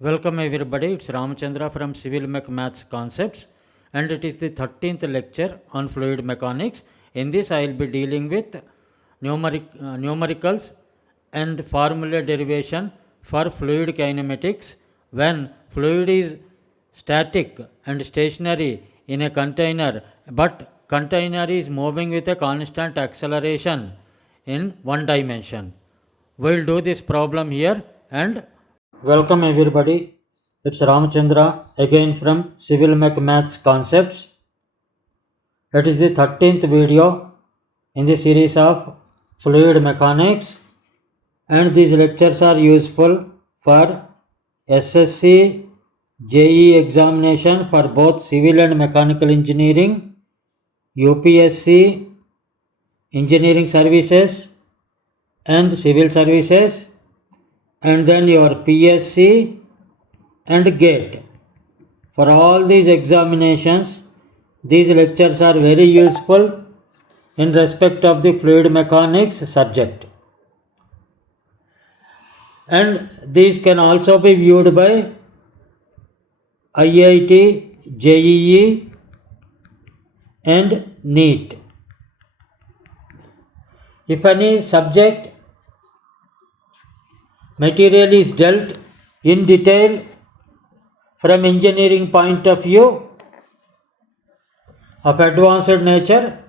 Welcome everybody, it's Ramachandra from CIVIL-MECH-MATHS Concepts, and it is the 13th lecture on fluid mechanics. In this I will be dealing with numericals and formula derivation for fluid kinematics when fluid is static and stationary in a container, but container is moving with a constant acceleration in one dimension. We will do this problem here. And welcome everybody, it's Ramachandra again from CIVIL-MECH-MATHS Concepts. It is the 13th video in the series of fluid mechanics, and these lectures are useful for SSC JE examination for both civil and mechanical engineering, UPSC, engineering services and civil services, and then your PSC and GATE. For all these examinations, these lectures are very useful in respect of the fluid mechanics subject. And these can also be viewed by IIT JE and NEET. If any subject material is dealt in detail from engineering point of view of advanced nature,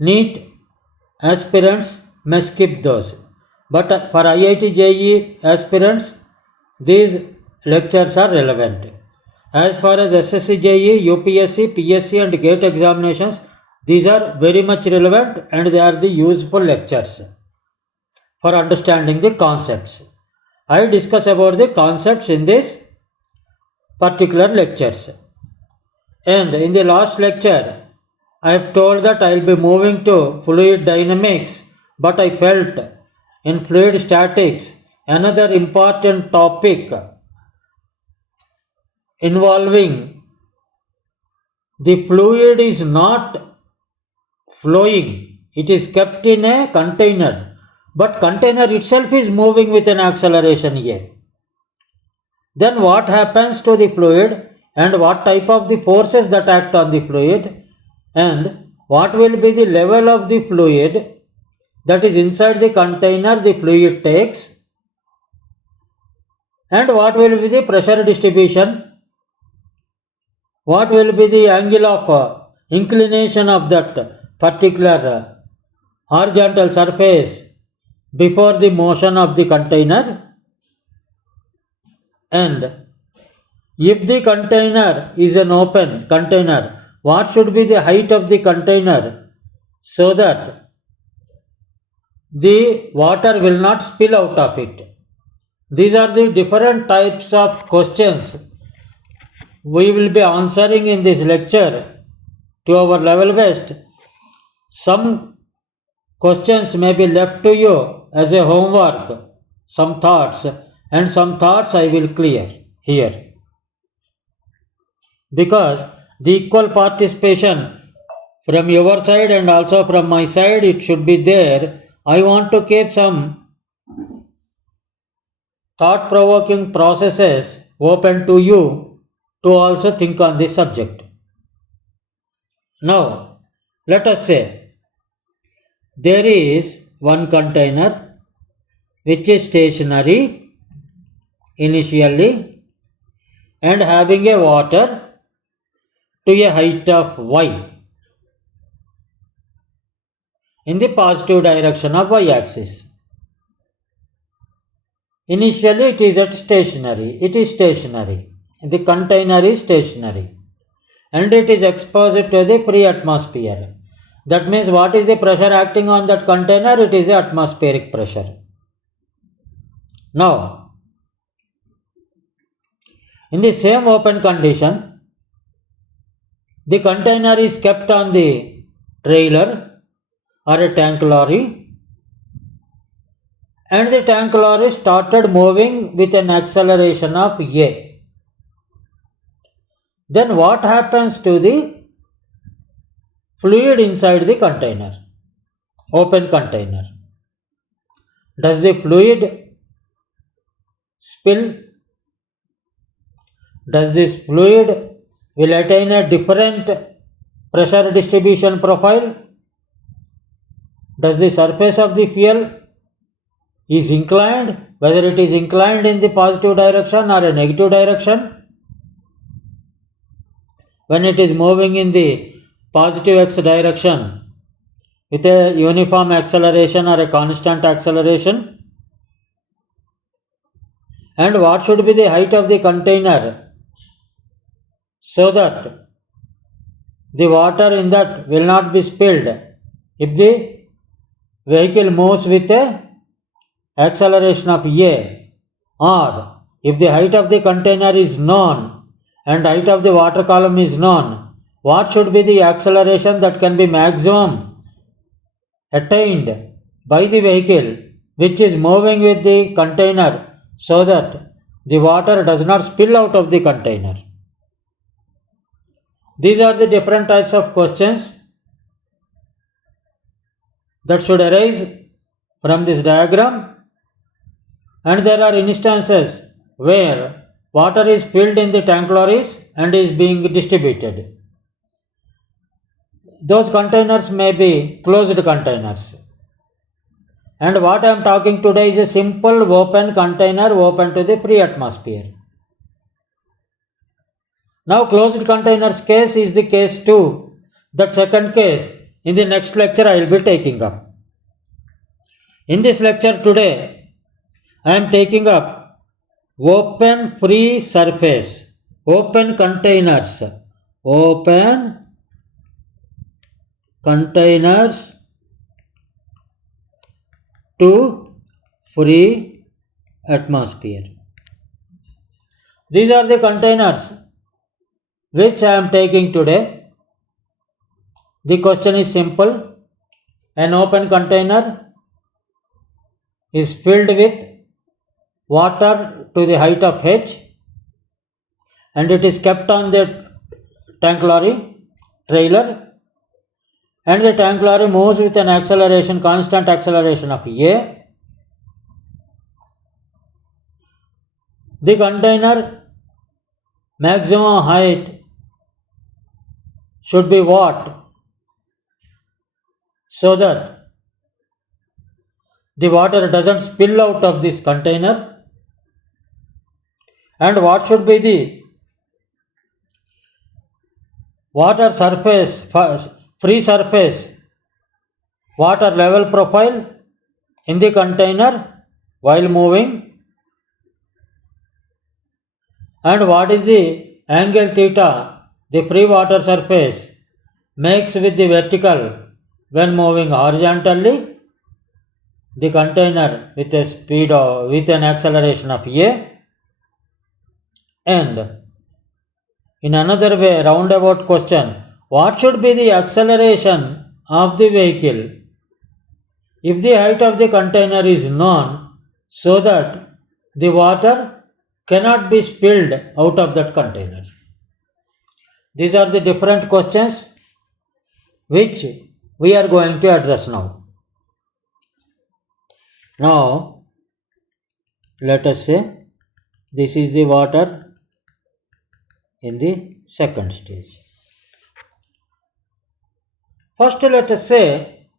NEET aspirants may skip those. But for IIT JE aspirants, these lectures are relevant. As far as SSC JE, UPSC, PSC and GATE examinations, these are very much relevant and they are the useful lectures for understanding the concepts. I discuss about the concepts in this particular lectures. And in the last lecture, I have told that I will be moving to fluid dynamics, but I felt in fluid statics another important topic involving the fluid is not flowing, it is kept in a container, but container itself is moving with an acceleration A. Then what happens to the fluid and what type of the forces that act on the fluid, and what will be the level of the fluid that is inside the container the fluid takes, and what will be the pressure distribution, what will be the angle of inclination of that particular horizontal surface before the motion of the container, and if the container is an open container, what should be the height of the container so that the water will not spill out of it. These are the different types of questions we will be answering in this lecture to our level best. Some questions may be left to you as a homework, some thoughts, and some thoughts I will clear here. Because the equal participation from your side and also from my side, it should be there. I want to keep some thought-provoking processes open to you to also think on this subject. Now, let us say there is one container which is stationary initially and having a water to a height of y in the positive direction of y-axis. Initially it is stationary, the container is stationary and it is exposed to the free atmosphere. That means what is the pressure acting on that container? It is the atmospheric pressure. Now, in the same open condition, the container is kept on the trailer or a tank lorry, and the tank lorry started moving with an acceleration of A. Then what happens to the fluid inside the container, open container? Does the fluid spill? Does this fluid will attain a different pressure distribution profile? Does the surface of the fuel is inclined, whether it is inclined in the positive direction or a negative direction? When it is moving in the positive x direction with a uniform acceleration or a constant acceleration? And what should be the height of the container so that the water in that will not be spilled if the vehicle moves with a acceleration of a, or if the height of the container is known and height of the water column is known, what should be the acceleration that can be maximum attained by the vehicle which is moving with the container so that the water does not spill out of the container? These are the different types of questions that should arise from this diagram, and there are instances where water is filled in the tank lorries and is being distributed. Those containers may be closed containers. And what I am talking today is a simple open container open to the free atmosphere. Now closed containers case is the case 2. That second case in the next lecture I will be taking up. In this lecture today I am taking up open free surface, open containers, open containers to free atmosphere. These are the containers which I am taking today. The question is simple. An open container is filled with water to the height of h and it is kept on the tank lorry trailer, and the tank lorry moves with an acceleration, constant acceleration of a. The container maximum height should be what? So that the water doesn't spill out of this container. And what should be the water surface, free surface, water level profile in the container while moving? And what is the angle theta the free water surface makes with the vertical when moving horizontally the container with a speed of, with an acceleration of a? And in another way, roundabout question, what should be the acceleration of the vehicle if the height of the container is known so that the water cannot be spilled out of that container? These are the different questions which we are going to address now. Now, let us say this is the water in the second stage. First, let us say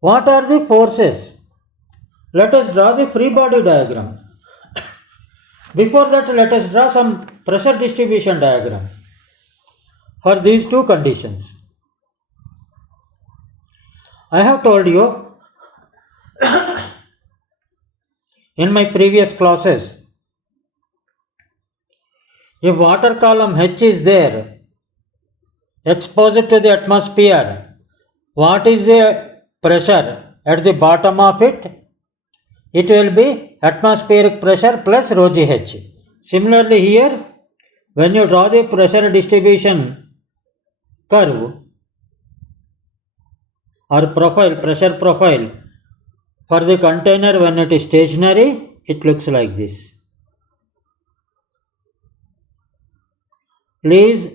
what are the forces. Let us draw the free body diagram. Before that, let us draw some pressure distribution diagram for these two conditions. I have told you in my previous classes, if water column H is there, exposed to the atmosphere, what is the pressure at the bottom of it? It will be atmospheric pressure plus rho gh. Similarly here, when you draw the pressure distribution curve or profile, pressure profile for the container when it is stationary, it looks like this. Please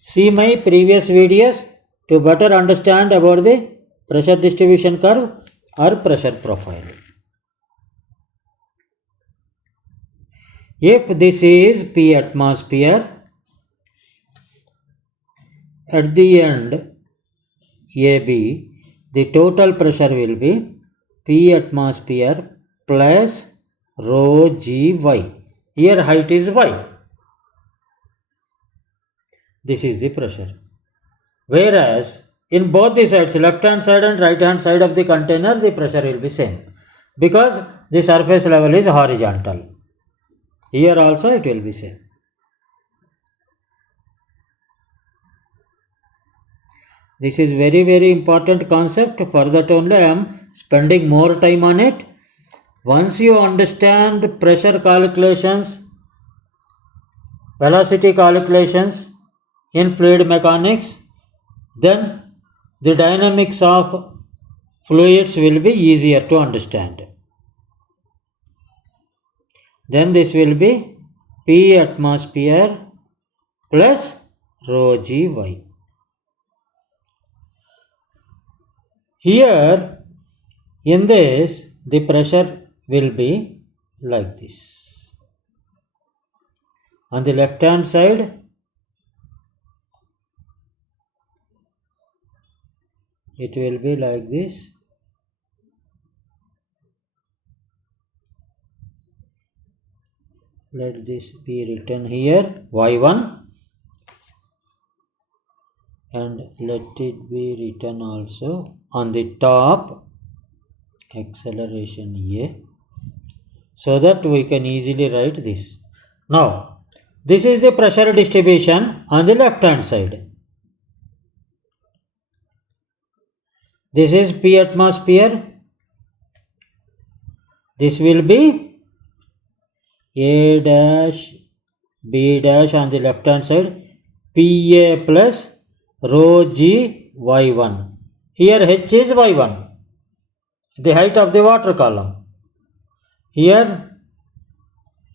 see my previous videos to better understand about the pressure distribution curve or pressure profile. If this is P atmosphere, at the end AB, the total pressure will be P atmosphere plus rho Gy. Here height is y. This is the pressure. Whereas in both the sides, left hand side and right hand side of the container, the pressure will be same because the surface level is horizontal. Here also it will be same. This is very important concept. For that only I am spending more time on it. Once you understand pressure calculations, velocity calculations in fluid mechanics, then the dynamics of fluids will be easier to understand. Then this will be P atmosphere plus rho Gy. Here in this, the pressure will be like this. On the left hand side, it will be like this. Let this be written here, y1, and let it be written also on the top, acceleration A, so that we can easily write this. Now, this is the pressure distribution on the left hand side. This is P atmosphere. This will be A dash, B dash on the left hand side, PA plus rho G Y1. Here H is Y1, the height of the water column. Here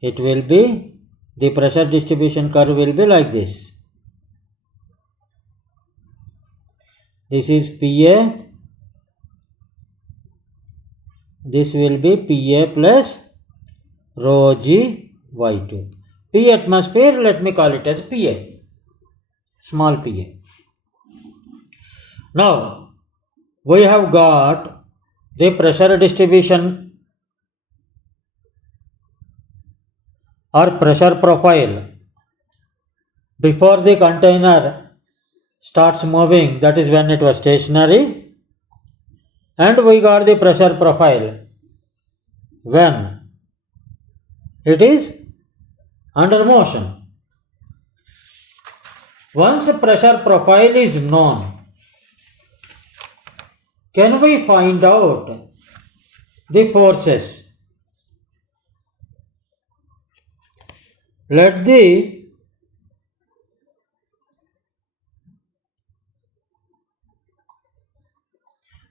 it will be, the pressure distribution curve will be like this. This is PA. This will be PA plus rho G Y2. P atmosphere, let me call it as PA, small PA. Now, we have got the pressure distribution or pressure profile before the container starts moving, that is when it was stationary, and we got the pressure profile when it is under motion. Once pressure profile is known, can we find out the forces? Let the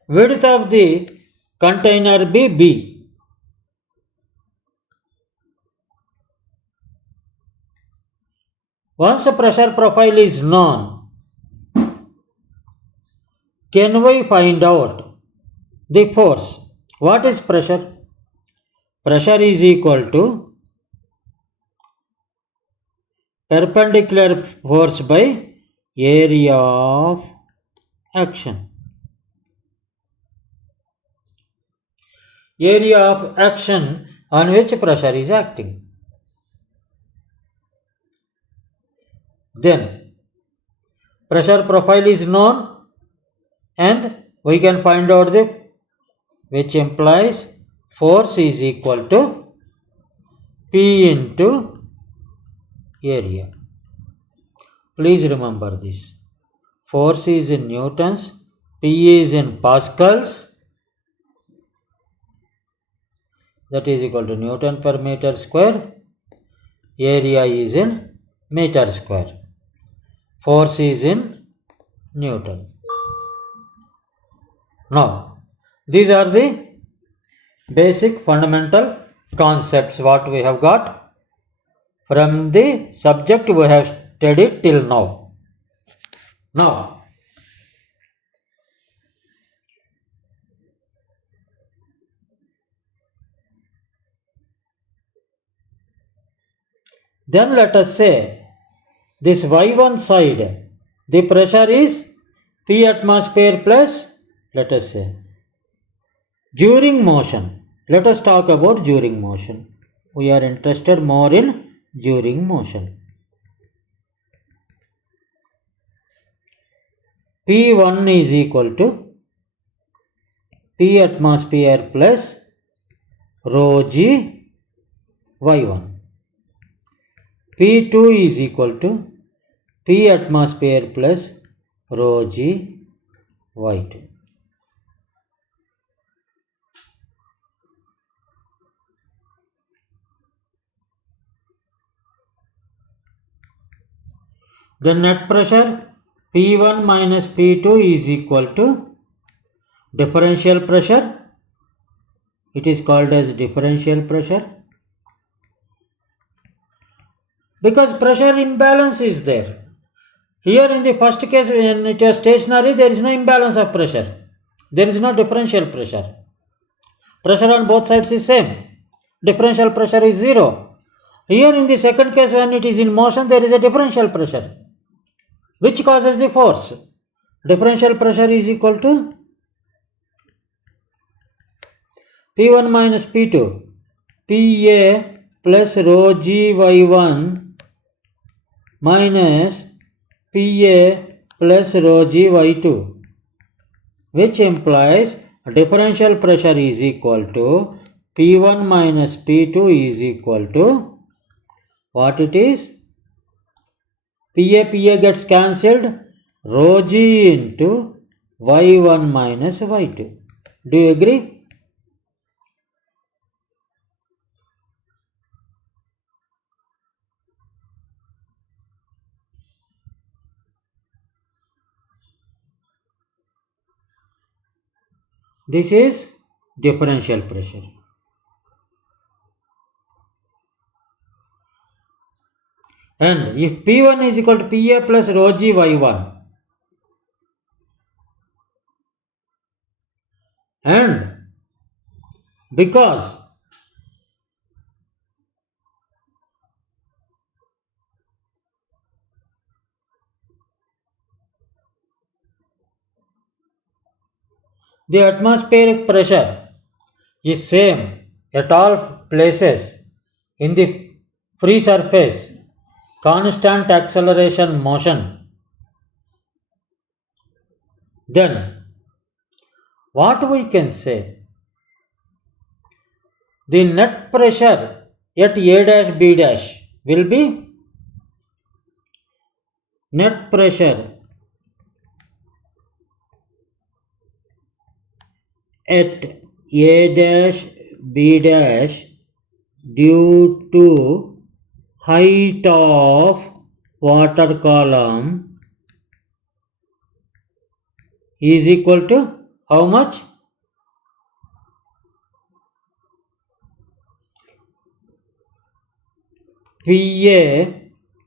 width of the container be B. Once a pressure profile is known, can we find out the force? What is pressure? Pressure is equal to perpendicular force by area of action. Area of action on which pressure is acting. Then pressure profile is known and we can find out the, which implies force is equal to P into area. Please remember this. Force is in newtons, P is in pascals, that is equal to Newton per meter square, area is in meter square, force is in Newton. Now, these are the basic fundamental concepts what we have got from the subject we have studied till now. Now, Then let us say this y1 side, the pressure is P atmosphere plus, let us say, during motion. Let us talk about during motion. We are interested more in during motion. P1 is equal to P atmosphere plus rho g y1. P2 is equal to P atmosphere plus rho g y2. The net pressure P1 minus P2 is equal to differential pressure. It is called as differential pressure because pressure imbalance is there. Here in the first case, when it is stationary, there is no imbalance of pressure. There is no differential pressure. Pressure on both sides is same. Differential pressure is 0. Here in the second case, when it is in motion, there is a differential pressure, which causes the force. Differential pressure is equal to P1 minus P2, PA plus rho g y1 minus PA plus rho g y2, which implies differential pressure is equal to P1 minus P2 is equal to what it is? PA gets cancelled, rho g into y1 minus y2. Do you agree? This is differential pressure. And if P1 is equal to PA plus rho g y1, and because the atmospheric pressure is same at all places in the free surface, constant acceleration motion, then what we can say? The net pressure at A dash B dash will be net pressure at A dash B dash due to height of water column is equal to how much? PA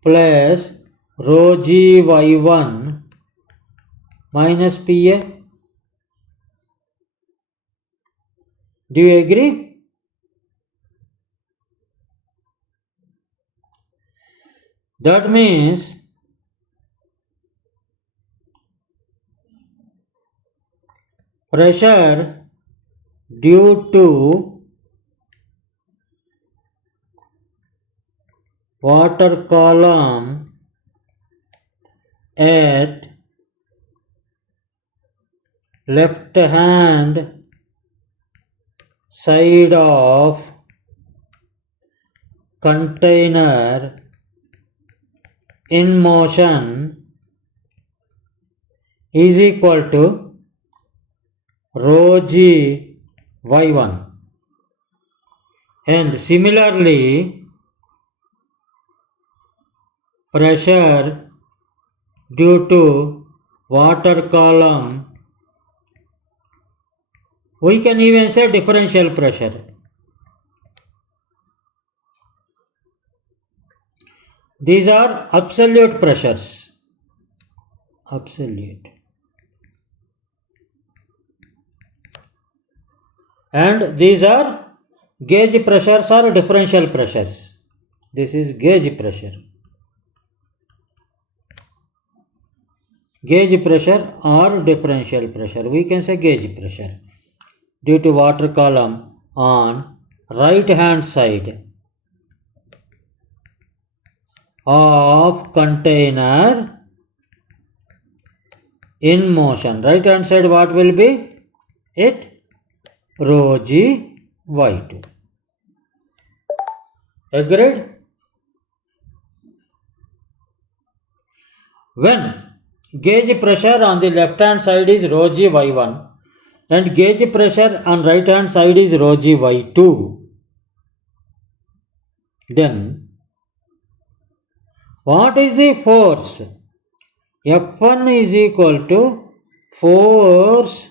plus rho g y1 minus PA. Do you agree? That means pressure due to water column at left hand side of container in motion is equal to rho g y1, and similarly pressure due to water column, we can even say differential pressure. These are absolute pressures. Absolute. And these are gauge pressures or differential pressures. This is gauge pressure. Gauge pressure or differential pressure. We can say gauge pressure. Due to water column on right hand side of container in motion. Right hand side what will be? It rho g y2. Agreed? When gauge pressure on the left hand side is rho g y1 and gauge pressure on right hand side is rho g y2, then what is the force? F1 is equal to force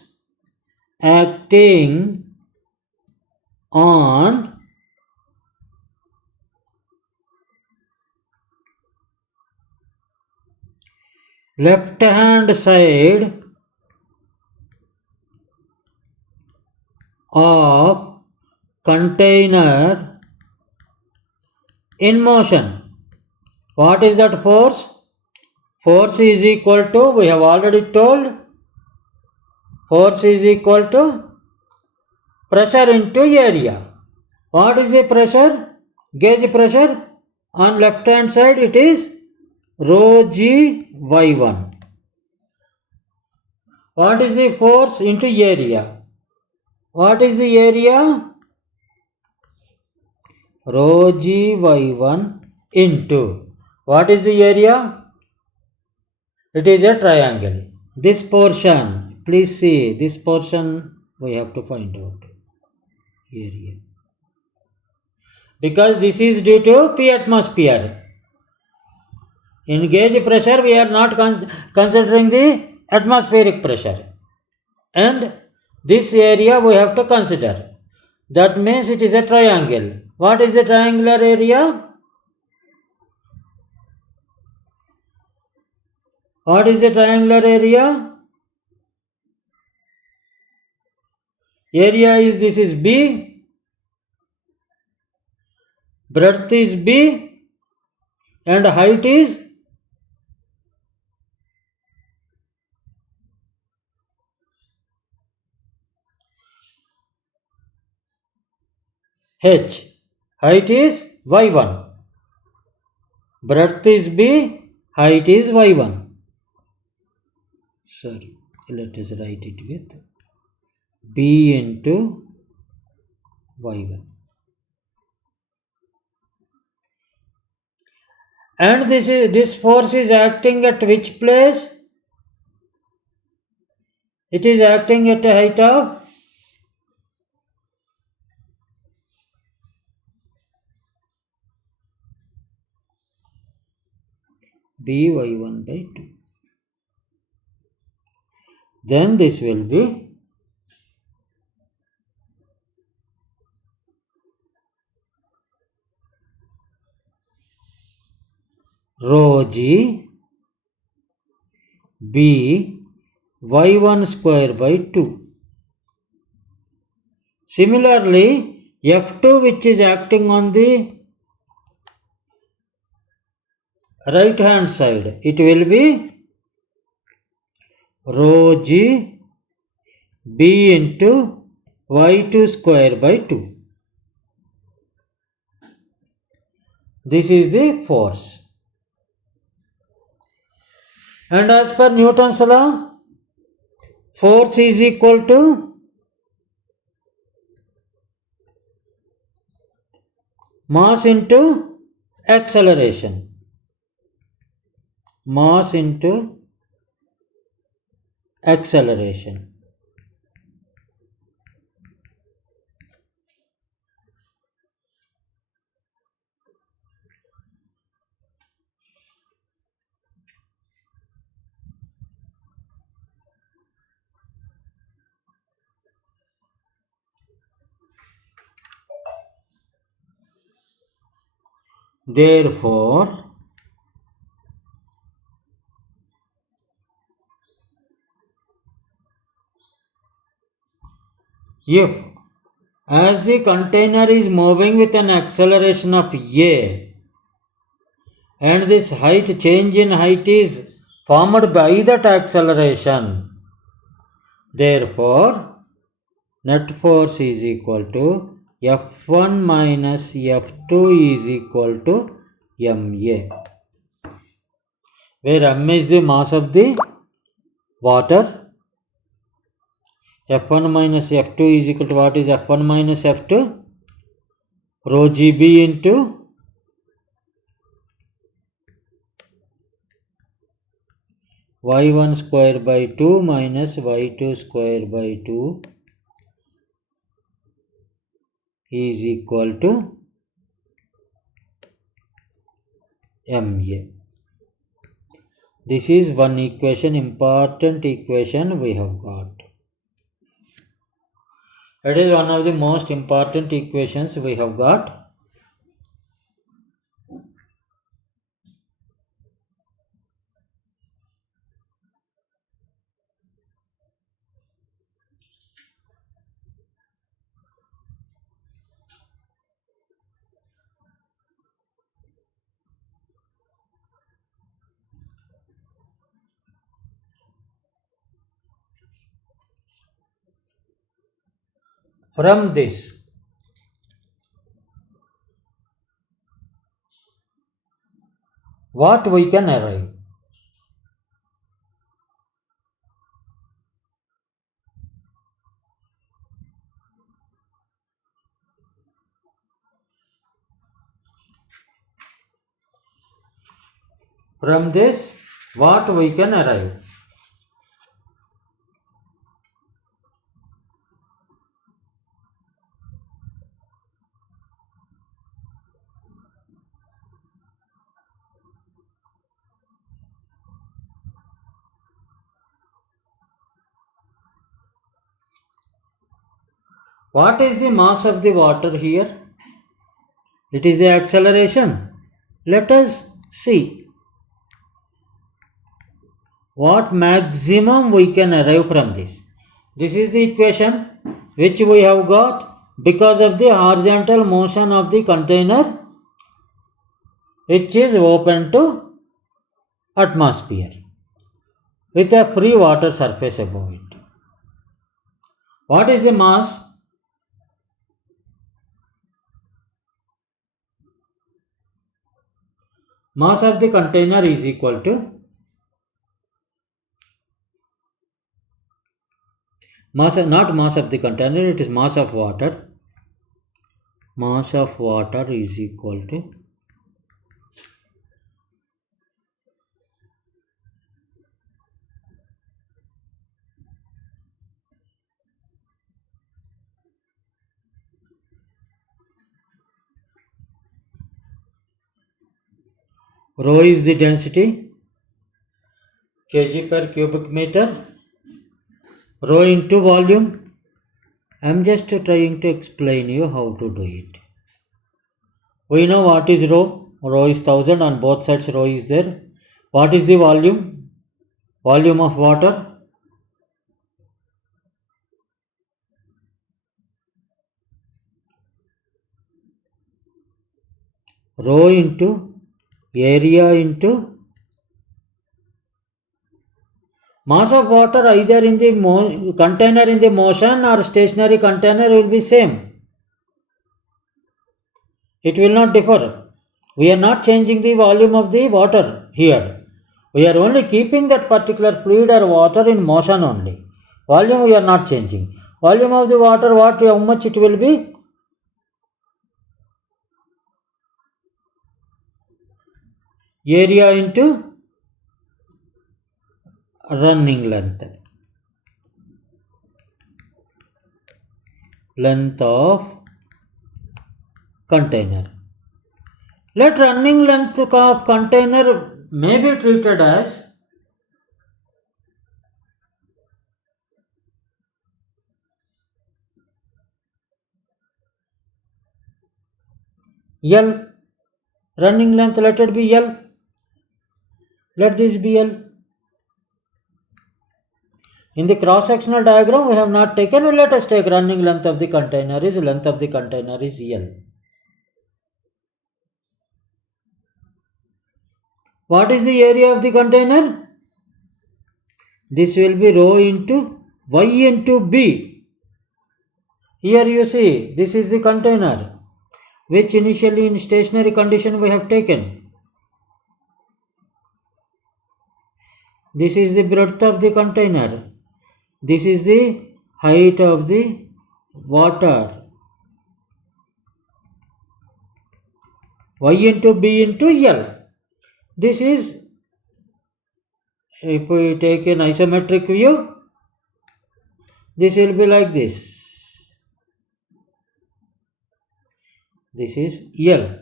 acting on left hand side of container in motion. What is that force? Force is equal to, we have already told, force is equal to pressure into area. What is the pressure? Gauge pressure on left hand side, it is rho g y1. What is the force into area? What is the area? Rho g y1 into, what is the area? It is a triangle. This portion, please see, this portion we have to find out area. Because this is due to P atmosphere. In gauge pressure, we are not considering the atmospheric pressure. And this area we have to consider. That means it is a triangle. What is the triangular area? What is the triangular area? Area is, this is B, breadth is B, and height is H. Height is Y1. Breadth is B, height is Y1. Sorry, let us write it with B into Y1. And this force is acting at which place? It is acting at a height of by1 by 2. Then this will be rho g b y1 square by 2. Similarly, F2, which is acting on the right hand side, it will be rho g b into y2 square by 2. This is the force. And as per Newton's law, force is equal to mass into acceleration. Mass into acceleration. Therefore, if as the container is moving with an acceleration of a, and this height, change in height is formed by that acceleration. Therefore, net force is equal to F1 minus F2 is equal to ma, where m is the mass of the water. F1 minus F2 is equal to what is F1 minus F2? Rho GB into y1 square by 2 minus y2 square by 2 is equal to ma. This is one equation, important equation we have got. It is one of the most important equations we have got. From this, what we can arrive? From this, what we can arrive? What is the mass of the water here? It is the acceleration. Let us see what maximum we can arrive from this. This is the equation which we have got because of the horizontal motion of the container which is open to atmosphere with a free water surface above it. What is the mass? Mass of the container is equal to mass, not mass of the container, it is mass of water. Mass of water is equal to rho is the density, kg per cubic meter, rho into volume. I am just trying to explain you how to do it. We know what is rho. Rho is 1000, on both sides rho is there. What is the volume? Volume of water. Rho into area into mass of water, either in the container in the motion or stationary container, will be same. It will not differ. We are not changing the volume of the water here. We are only keeping that particular fluid or water in motion only. Volume we are not changing. Volume of the water, how much it will be? Area into running length. Length of container. Let running length of container may be treated as L. Running length, let it be L. Let this be L. In the cross-sectional diagram we have not taken, let us take running length of the container is L. What is the area of the container? This will be rho into y into b. Here you see, this is the container, which initially in stationary condition we have taken. This is the breadth of the container. This is the height of the water. Y into b into L. This is, if we take an isometric view, this will be like this. This is L.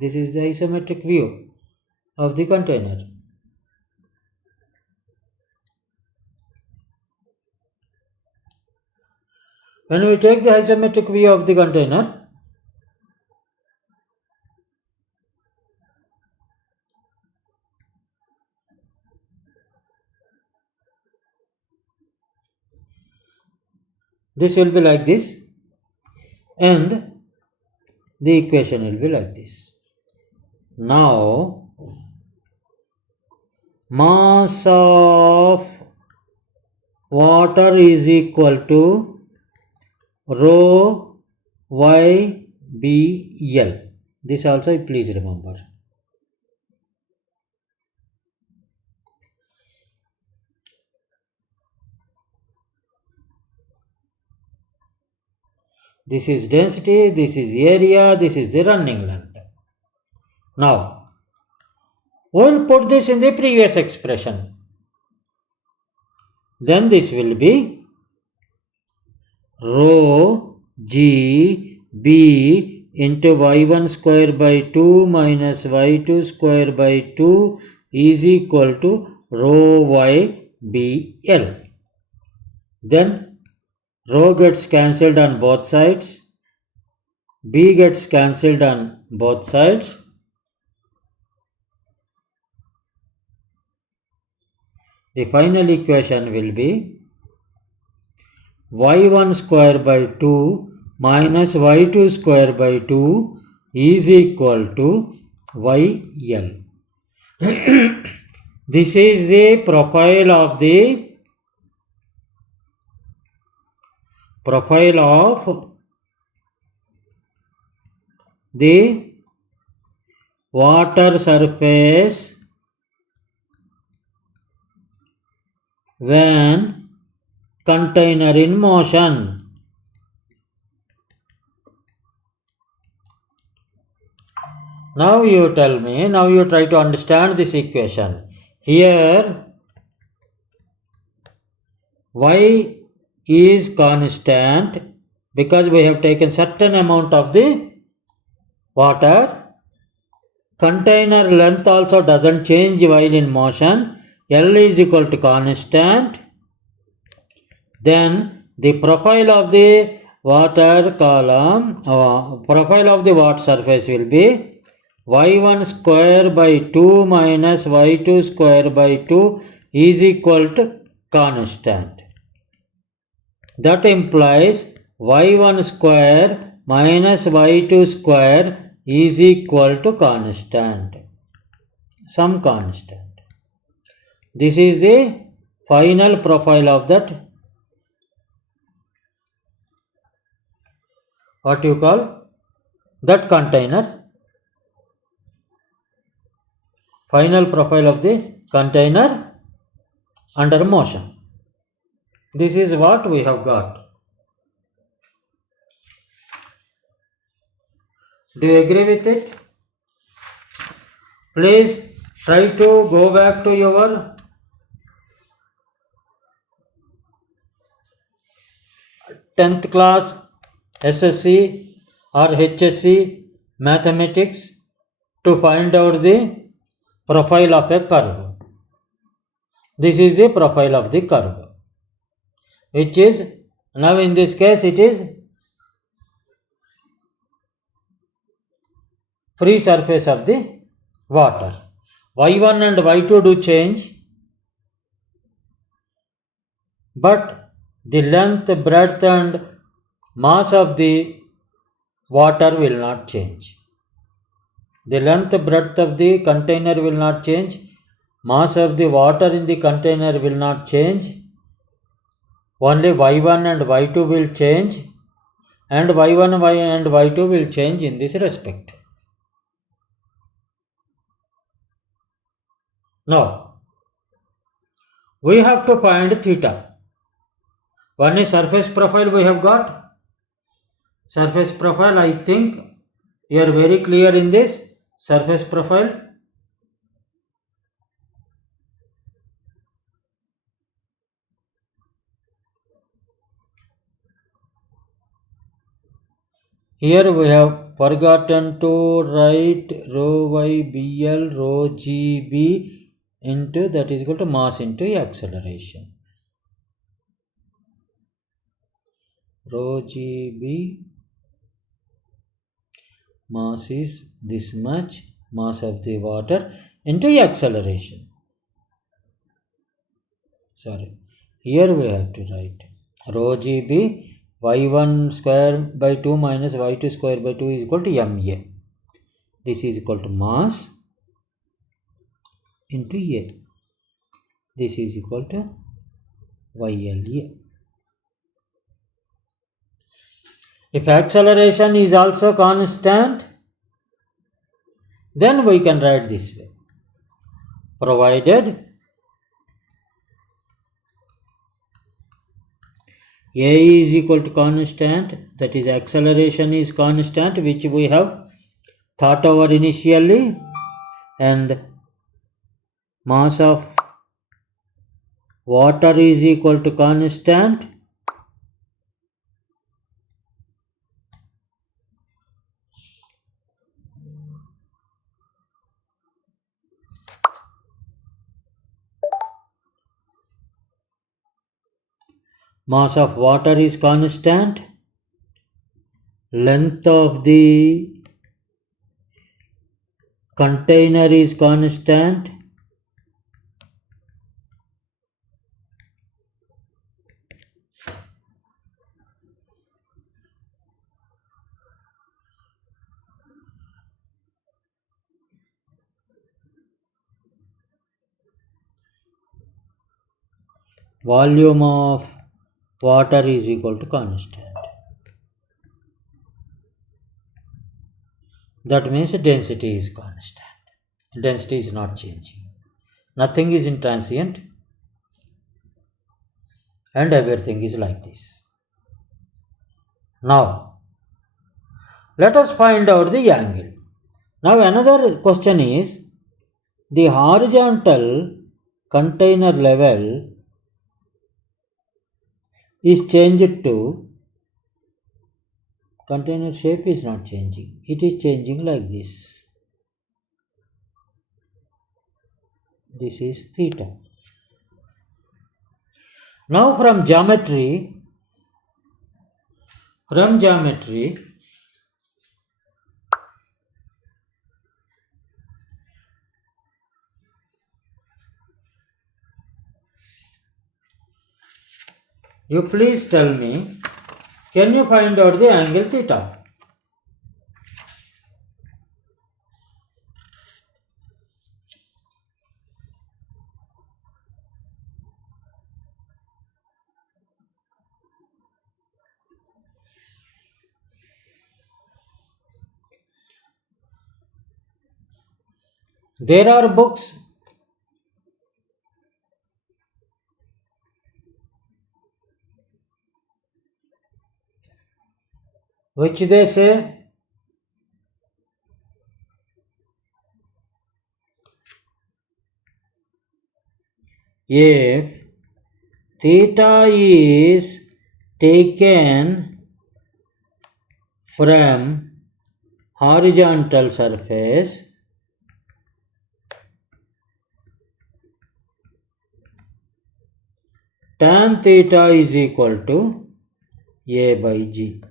This is the isometric view of the container. When we take the isometric view of the container, this will be like this, and the equation will be like this. Now, mass of water is equal to rho y b L. This also please remember. This is density, this is area, this is the running length. Now, we'll put this in the previous expression. Then this will be rho g b into y1 square by 2 minus y2 square by 2 is equal to rho y b L. Then rho gets cancelled on both sides, b gets cancelled on both sides. The final equation will be y1 square by 2 minus y2 square by 2 is equal to yl. This is the profile of the water surface when container in motion. Now you tell me, now you try to understand this equation. Here y is constant because we have taken certain amount of the water. Container length also doesn't change while in motion. L is equal to constant. Then the profile of the water column, profile of the water surface will be y1 square by 2 minus y2 square by 2 is equal to constant. That implies y1 square minus y2 square is equal to constant, some constant. This is the final profile of that, what you call that container, final profile of the container under motion. This is what we have got. Do you agree with it? Please try to go back to your tenth class SSC or HSC mathematics to find out the profile of a curve. This is the profile of the curve, which is, now in this case it is free surface of the water. y1 and y2 do change, but the length, breadth and mass of the water will not change. The length breadth of the container will not change. Mass of the water in the container will not change. Only y1 and y2 will change, and y1 and y2 will change in this respect. Now, we have to find theta. One is surface profile we have got. Surface profile, I think you are very clear in this. Surface profile. Here we have forgotten to write rho y bl rho gb into, that is equal to mass into acceleration. Rho gb, mass is this much, mass of the water into acceleration. Sorry, here we have to write rho gb y1 square by 2 minus y2 square by 2 is equal to ma. This is equal to mass into a. This is equal to YLA. If acceleration is also constant, then we can write this way. Provided A is equal to constant, that is acceleration is constant, which we have thought over initially, and mass of water is equal to constant, mass of water is constant, length of the container is constant, volume of water is equal to constant. That means density is constant. Density is not changing. Nothing is intransient, and everything is like this. Now, let us find out the angle. Now, another question is, the horizontal container level is changed to, container shape is not changing, it is changing like this. This is theta. Now from geometry, you please tell me, can you find out the angle theta? There are books which they say if theta is taken from horizontal surface, tan theta is equal to A by G.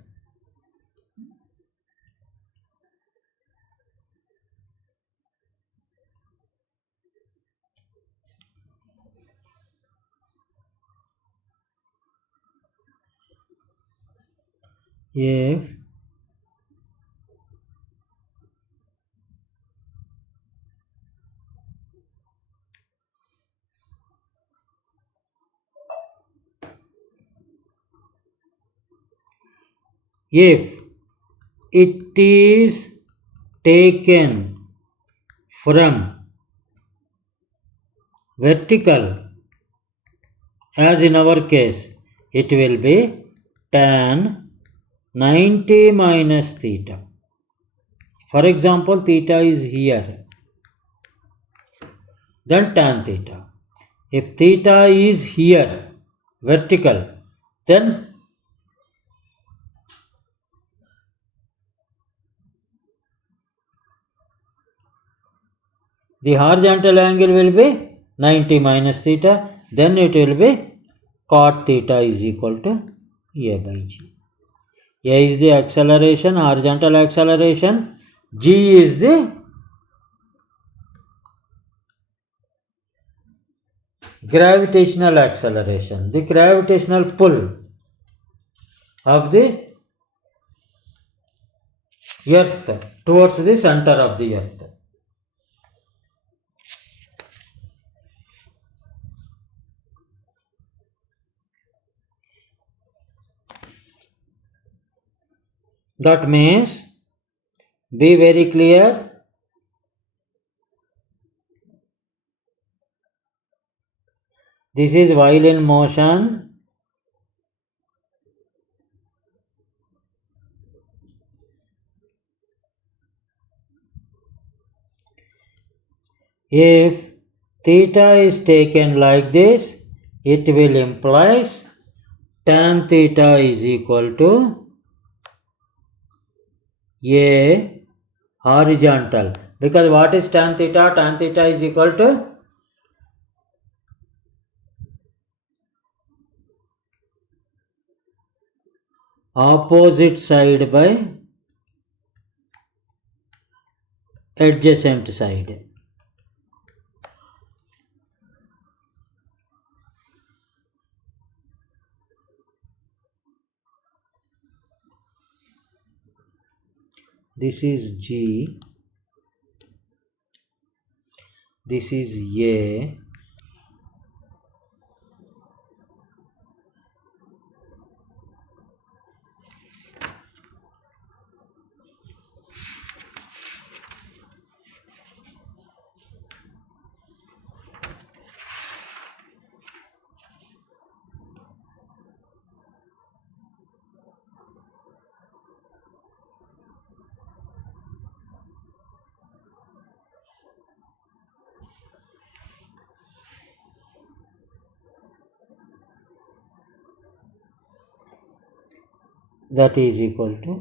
If If it is taken from vertical, as in our case, it will be tan 90 minus theta. For example, theta is here, then tan theta. If theta is here, vertical, then the horizontal angle will be 90 minus theta, then it will be cot theta is equal to A by G. A is the acceleration, horizontal acceleration, G is the gravitational acceleration, the gravitational pull of the earth towards the center of the earth. That means, be very clear, this is while in motion, if theta is taken like this, it will implies tan theta is equal to A horizontal. Because what is tan theta? Tan theta is equal to opposite side by adjacent side. This is G, this is A, that is equal to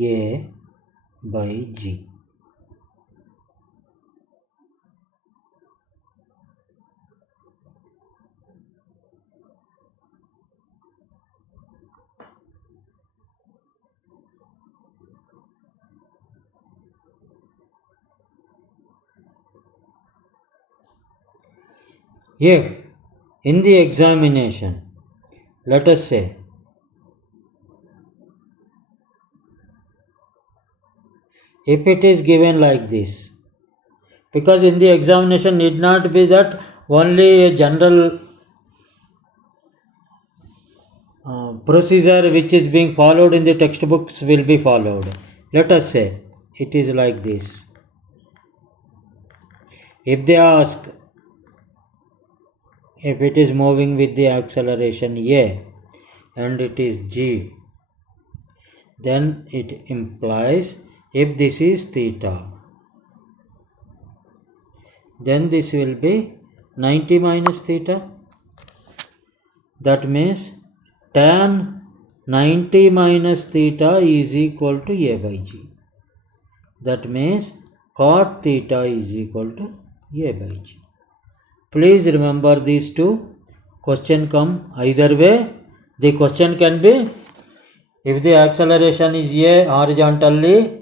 A by G. If in the examination, let us say, if it is given like this, because in the examination need not be that only a general procedure which is being followed in the textbooks will be followed. Let us say it is like this. If they ask if it is moving with the acceleration A and it is G, then it implies if this is theta, then this will be 90 minus theta. That means tan 90 minus theta is equal to A by G. That means cot theta is equal to A by G. Please remember these two. Question come either way. The question can be, if the acceleration is A horizontally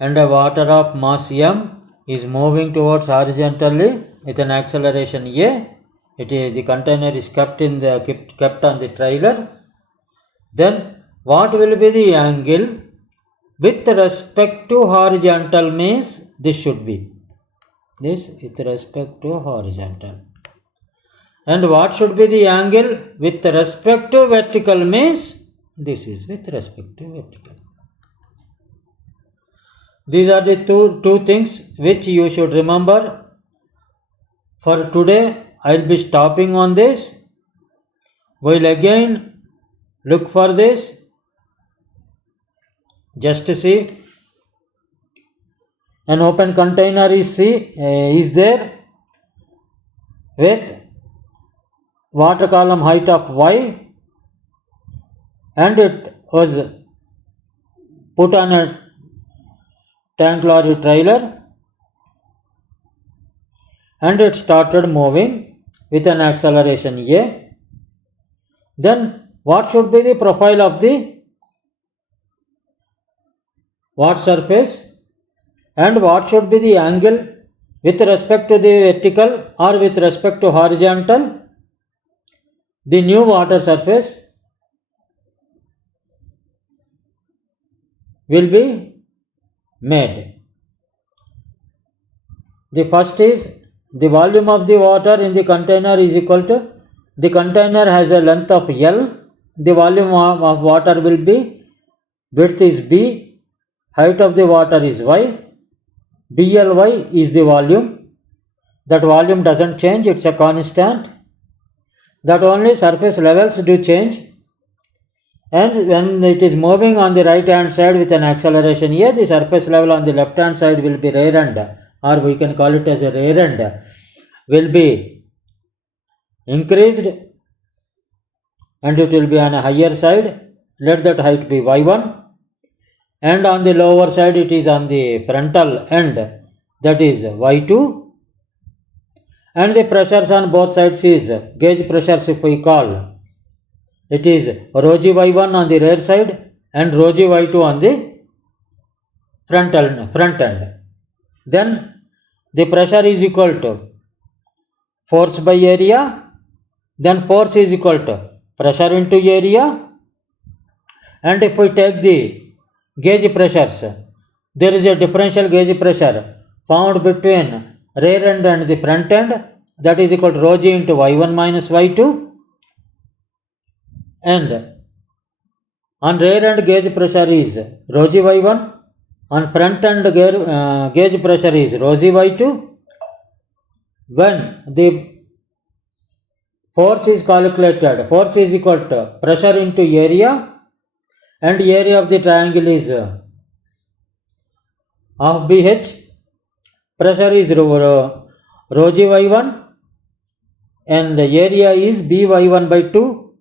and a water of mass M is moving towards horizontally with an acceleration A, the container is kept on the trailer, then what will be the angle with respect to horizontal? Means this should be this with respect to horizontal. And what should be the angle with respect to vertical? Means This is with respect to vertical. These are the two things which you should remember. For today, I will be stopping on this. We'll again look for this. Just see. An open container is there with water column height of y, and it was put on a tank lorry trailer, and it started moving with an acceleration a. Then what should be the profile of the what surface, and what should be the angle with respect to the vertical or with respect to horizontal? The new water surface will be made. The first is the volume of the water in the container is equal to, the container has a length of L, the volume of water will be, width is B, height of the water is Y, BLY is the volume. That volume doesn't change, it's a constant. That only surface levels do change, and when it is moving on the right hand side with an acceleration a, the surface level on the left hand side will be rear end, or we can call it as a rear end, will be increased, and it will be on a higher side. Let that height be y1, and on the lower side it is on the frontal end, that is y2, and the pressures on both sides is gauge pressures. If we call, it is rho g y1 on the rear side and rho g y2 on the front end. Then the pressure is equal to force by area, then force is equal to pressure into area, and if we take the gauge pressures, there is a differential gauge pressure found between rear end and the front end, that is equal to rho g into y1 minus y2, and on rear end gauge pressure is rho g y1, on front end gauge pressure is rho g y2. When the force is calculated, force is equal to pressure into area, and area of the triangle is of BH, pressure is rho g y1, and the area is by1 by 2,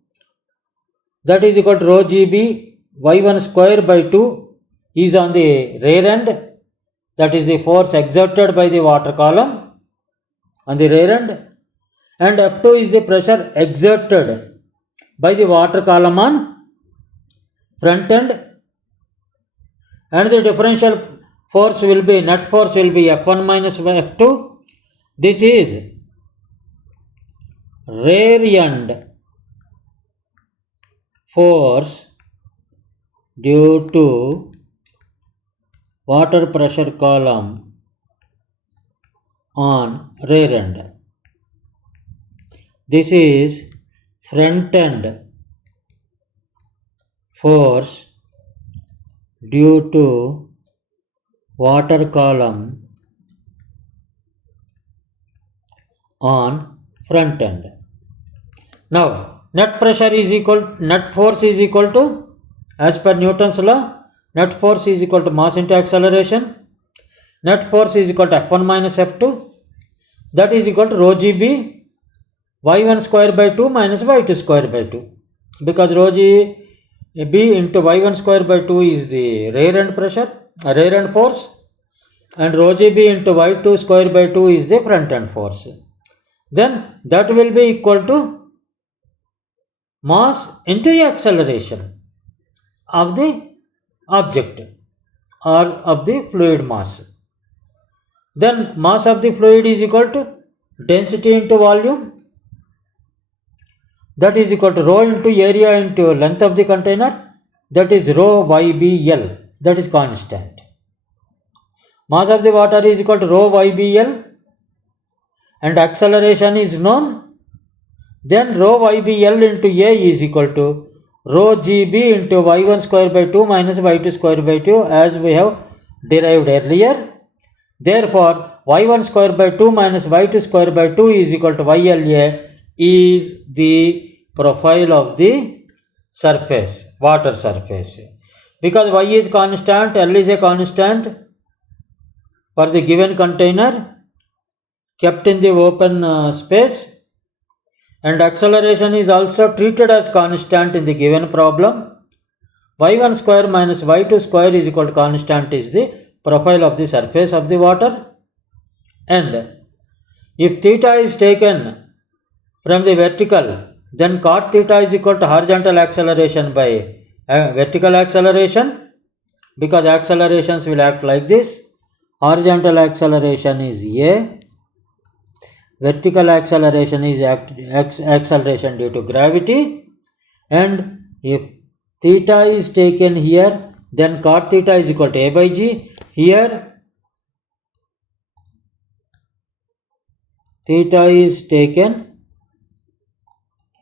that is equal to rho gb y1 square by 2 is on the rear end, that is the force exerted by the water column on the rear end, and F2 is the pressure exerted by the water column on front end, and the differential force will be, net force will be F1 minus F2. This is rear end force due to water pressure column on rear end. This is front end force due to water column on front end. Now net pressure is equal, net force is equal to, as per Newton's law, net force is equal to mass into acceleration. Net force is equal to F1 minus F2, that is equal to rho gb y1 square by 2 minus y2 square by 2, because rho g b into y1 square by 2 is the rear end pressure, rear end force, and rho gb into y2 square by 2 is the front end force. Then that will be equal to mass into acceleration of the object or of the fluid mass. Then mass of the fluid is equal to density into volume, that is equal to rho into area into length of the container, that is rho ybl, that is constant. Mass of the water is equal to rho ybl, and acceleration is known, then rho ybl into a is equal to rho GB into y1 square by 2 minus y2 square by 2 as we have derived earlier. Therefore, y1 square by 2 minus y2 square by 2 is equal to YLA is the profile of the surface, water surface. Because y is constant, L is a constant for the given container kept in the open space, and acceleration is also treated as constant in the given problem. y1 square minus y2 square is equal to constant is the profile of the surface of the water. And if theta is taken from the vertical, then cot theta is equal to horizontal acceleration by vertical acceleration, because accelerations will act like this. Horizontal acceleration is A, vertical acceleration is acceleration due to gravity, and if theta is taken here, then cot theta is equal to A by G. Here theta is taken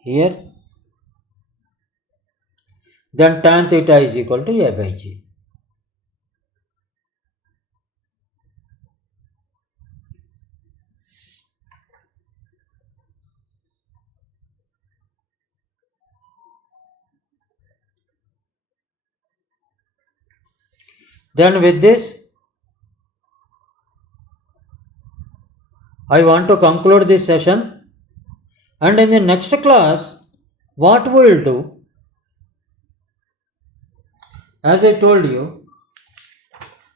here, then tan theta is equal to A by G. Then with this, I want to conclude this session, and in the next class, what we will do, as I told you,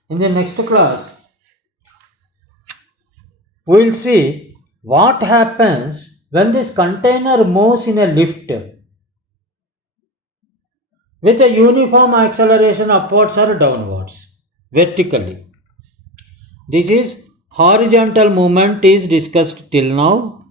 in the next class, we will see what happens when this container moves in a lift with a uniform acceleration upwards or downwards, vertically. This is horizontal movement is discussed till now.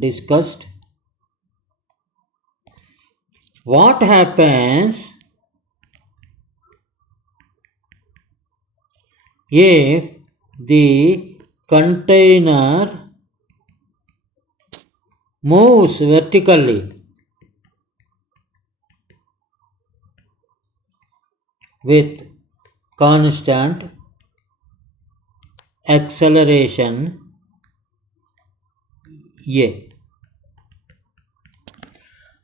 Discussed. What happens if the container moves vertically with constant acceleration A?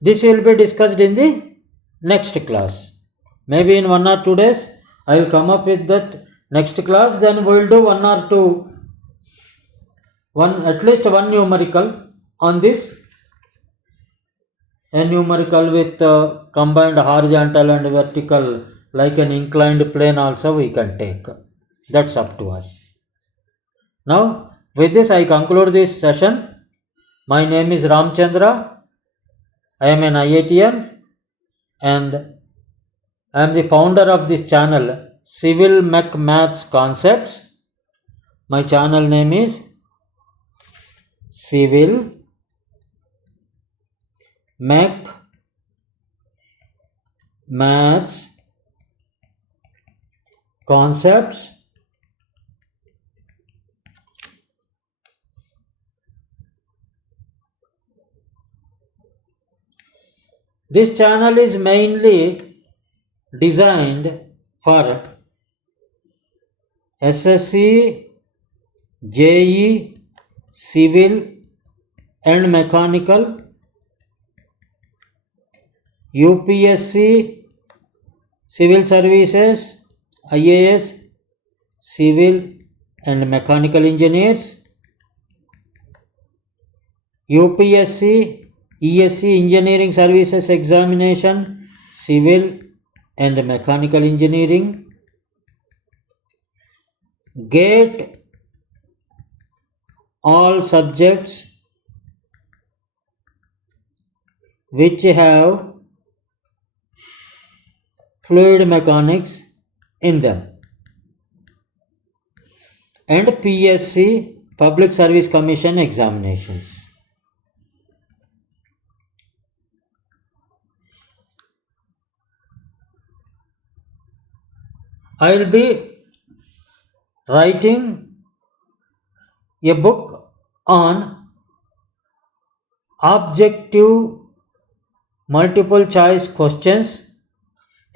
This will be discussed in the next class. Maybe in 1 or 2 days I will come up with that next class. Then we will do at least one numerical on this. A numerical with combined horizontal and vertical, like an inclined plane also we can take. That's up to us. Now with this I conclude this session. My name is Ramchandra. I am an IITian and I am the founder of this channel, CIVIL-MECH-MATHS Concepts. My channel name is CIVIL-MECH-MATHS Concepts. This channel is mainly designed for SSC JE, Civil and Mechanical, UPSC, Civil Services, IAS, Civil and Mechanical Engineers, UPSC, ESC Engineering Services Examination, Civil and Mechanical Engineering, GATE all subjects which have fluid mechanics in them, and PSC Public Service Commission examinations. I will be writing a book on objective multiple choice questions,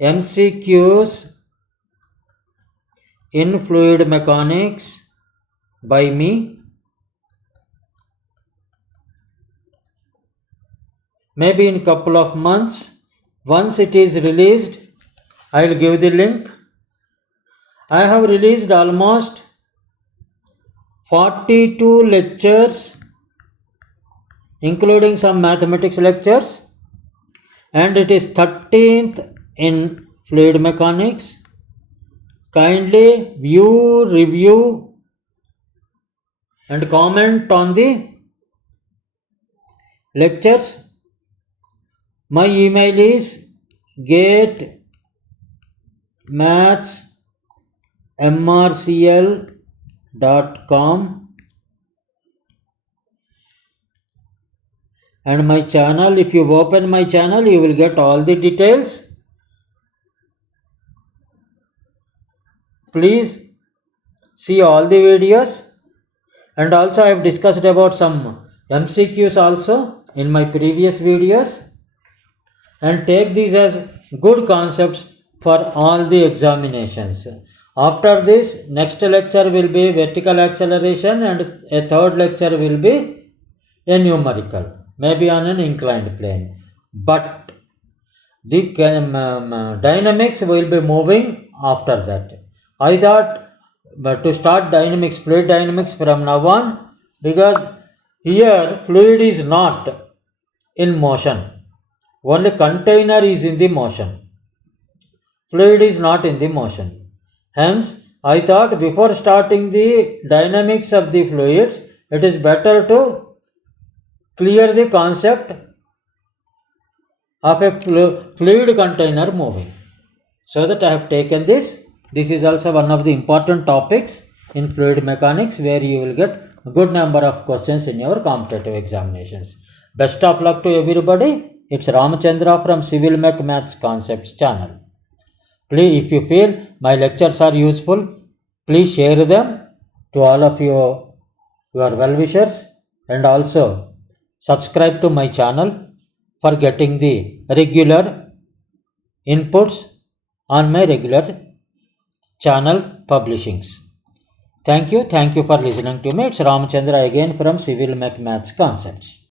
MCQs in fluid mechanics by me. Maybe in couple of months, once it is released, I will give the link. I have released almost 42 lectures, including some mathematics lectures, and it is 13th in fluid mechanics. Kindly view, review and comment on the lectures. My email is gatemathsmrcl.com, and my channel, if you open my channel, you will get all the details. Please see all the videos, and also I have discussed about some MCQs also in my previous videos, and take these as good concepts for all the examinations. After this, next lecture will be vertical acceleration, and a third lecture will be a numerical, maybe on an inclined plane. But the dynamics will be moving after that. I thought to start dynamics, fluid dynamics from now on, because here fluid is not in motion. Only container is in the motion. Fluid is not in the motion. Hence, I thought before starting the dynamics of the fluids, it is better to clear the concept of a fluid container moving. So that I have taken this. This is also one of the important topics in fluid mechanics, where you will get a good number of questions in your competitive examinations. Best of luck to everybody. It's Ramachandra from CIVIL-MECH-MATHS Concepts channel. Please, if you feel my lectures are useful, please share them to all of your well-wishers, and also subscribe to my channel for getting the regular inputs on my regular channel publishings. Thank you for listening to me. It's Ramachandra again from CIVIL-MECH-MATHS Concepts.